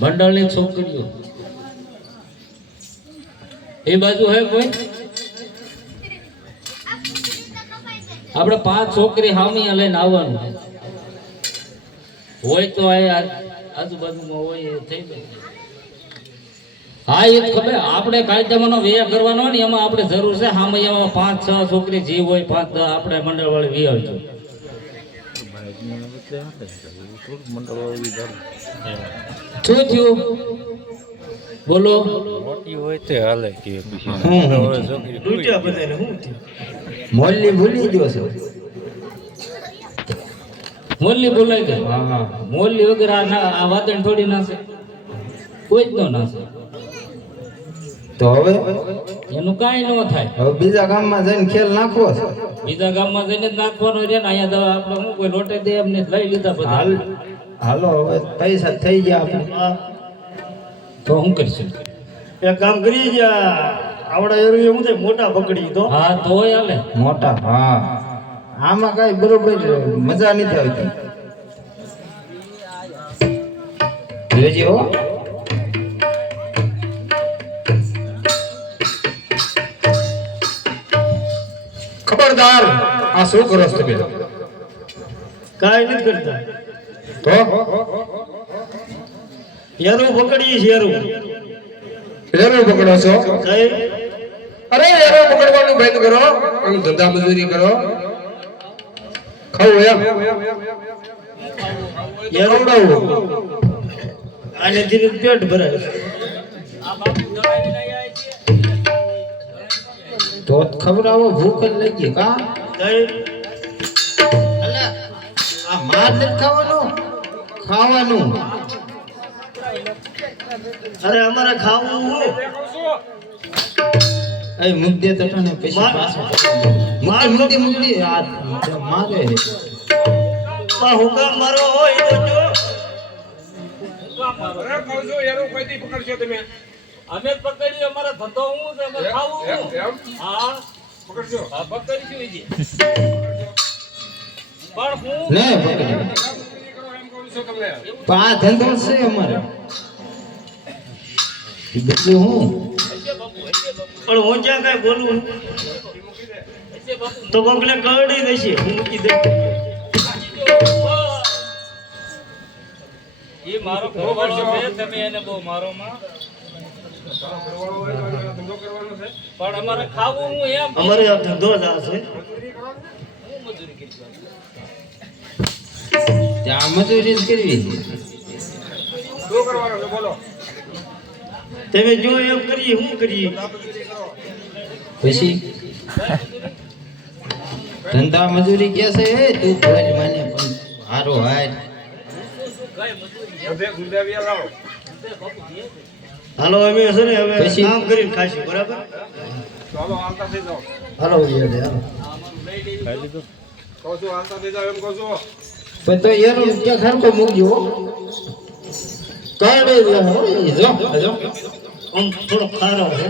મંડળની છોકરીઓ એ બાજુ હે કોઈ? આપણે પાંચ છોકરી હામી લઈને આવવાનું. હોય તો આજુબાજુમાં હોય થઈ જાય. હા, એ ખબર. આપણે કાયદામાં વ્યય કરવાનો ને, એમાં આપણે જરૂર છે હામૈયામાં પાંચ, છ છોકરી જે હોય, પાંચ આપણે મંડળ વાળી વી આવજો. શું થયું? બોલો. મોટી હોય તે હાલે કે મોલ્લી ભૂલી ગયો છે. મોરલી બોલાય કે? હા મોરલી વગર આ ના આ વાતણ થોડી નાશે કોઈ જ નો નાશે તો હવે? એનું કાંઈ ન થાય. હવે બીજા ગામમાં જઈને ખેલ નાખવો બીજા ગામમાં જઈને નાખવાનો રહે ને અહીંયા દવા આપણે શું કોઈ લોટે દે એમને લઈ લીધા બધા. હાલ હાલો હવે પૈસા થઈ ગયા આપણે. તો શું કરીશું? એક કામ કરી ગયા. આવડા એરવી હું થાય મોટા પકડી તો. હા તો હાલે. મોટા હા. આમાં કઈ બરોબર મજા નથી આવતી. જોજે હો. ખબરદાર આ શું કરો છો તમે? કાંઈ નથી કરતા. તો? યારું પકડીએ છીએ યારું યારું પકડો છો? કઈ અરે યારું પકડવાનું બંધ કરો. આમ ધંધા મજૂરી કરો. ખાવું એમ? યારું આને ધીરે પેટ ભરાય. તો ખવડાવો ભૂખ જ ગઈ કા? કઈ આ માર નથી ખાવાનું? ખાવાનું. અરે અમારે ખાવું. એ મુદ્દે તો તને પછી માર- મુદ્દે મુદ્દે આ મારે. હુકામ મારો હોય તો જો. અમે પકડી અમારો ધંધો હું છે? અમે ખાવું હું હા. પકડજો. હા પકડીશું ઈ પણ હું લે પકડી આ ધંધો છે અમારે. બધું હું? પણ હું જ્યાં કઈ બોલું તો કોકને કરડી દેશે. હું મૂકી દઉં. એ મારો ખોવાડો છે. તમે એને બહુ મારો માં પણ અમારે ખાવું હું એમ અમારે આ ધંધો જ આ છે. મજૂરી. ત્યાં મજૂરી કરવી તમે જો એમ કરીએ શું કરીએ? પછી? ધંધા મજૂરી કે છે? એ તું બોલ મને પણ હારો હાર હાલો અમે છે ને હવે? કામ કરીને ખાશું બરાબર? હાલો યાર હાલો. ખાઈ લીધું પણ તો એનું ક્યાં ખરકો મૂકજો હો. કાઢી જો જો. આમ થોડો ખારો છે.